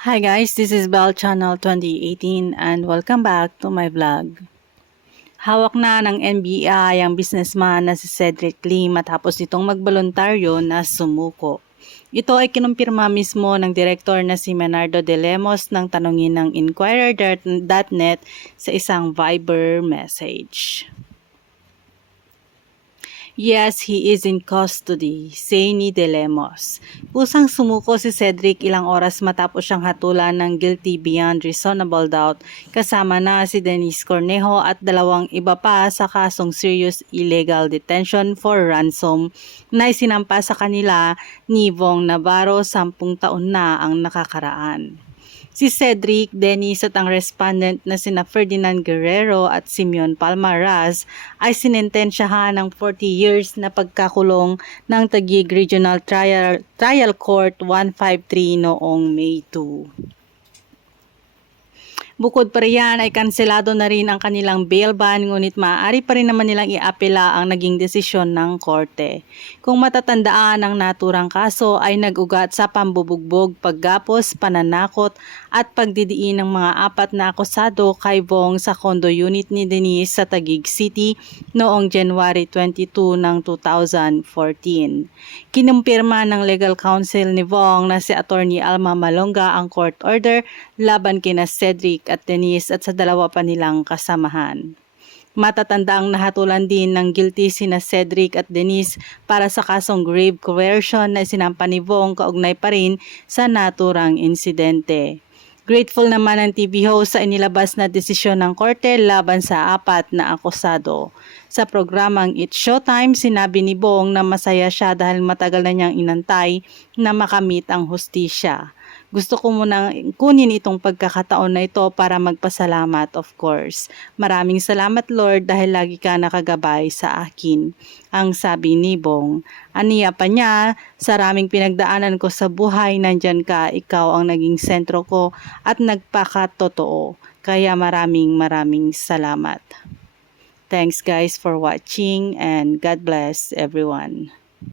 Hi guys, this is Bell Channel 2018 and welcome back to my vlog. Hawak na ng NBI ang businessman na si Cedric Lee matapos nitong magboluntaryo na sumuko. Ito ay kinumpirma mismo ng direktor na si Menardo de Lemos ng tanungin ng Inquirer.net sa isang Viber message. Yes, he is in custody, say ni De Lemos. Kusang sumuko si Cedric ilang oras matapos siyang hatulan ng guilty beyond reasonable doubt kasama na si Denise Cornejo at dalawang iba pa sa kasong serious illegal detention for ransom na isinampa sa kanila ni Vong Navarro 10 taon na ang nakakaraan. Si Cedric, Denise at ang respondent na sina Ferdinand Guerrero at Simeon Palmaraz ay sinentensyahan ng 40 years na pagkakulong ng Taguig Regional Trial Court 153 noong May 2. Bukod pa riyan ay kanselado na rin ang kanilang bail ban ngunit maaari pa rin naman nilang iapela ang naging desisyon ng korte. Kung matatandaan ang naturang kaso ay nag-ugat sa pambubugbog, paggapos, pananakot at pagdidiin ng mga apat na akusado kay Vong sa condo unit ni Denise sa Taguig City noong January 22 ng 2014. Kinumpirma ng legal counsel ni Vong na si Attorney Alma Malonga ang court order laban kina Cedric at Denise at sa dalawa pa nilang kasamahan. Matatandang nahatulan din ng guilty sina Cedric at Denise para sa kasong grave coercion na isinampa ni Vong kaugnay pa rin sa naturang insidente. Grateful naman ang TV host sa inilabas na desisyon ng korte laban sa apat na akusado. Sa programang It's Showtime, sinabi ni Vong na masaya siya dahil matagal na niyang inantay na makamit ang hustisya. Gusto ko munang kunin itong pagkakataon na ito para magpasalamat, of course. Maraming salamat Lord dahil lagi ka nakagabay sa akin. Ang sabi ni Vong. Aniya pa niya, sa raming pinagdaanan ko sa buhay, nandyan ka, ikaw ang naging sentro ko at nagpakatotoo. Kaya maraming salamat. Thanks guys for watching and God bless everyone.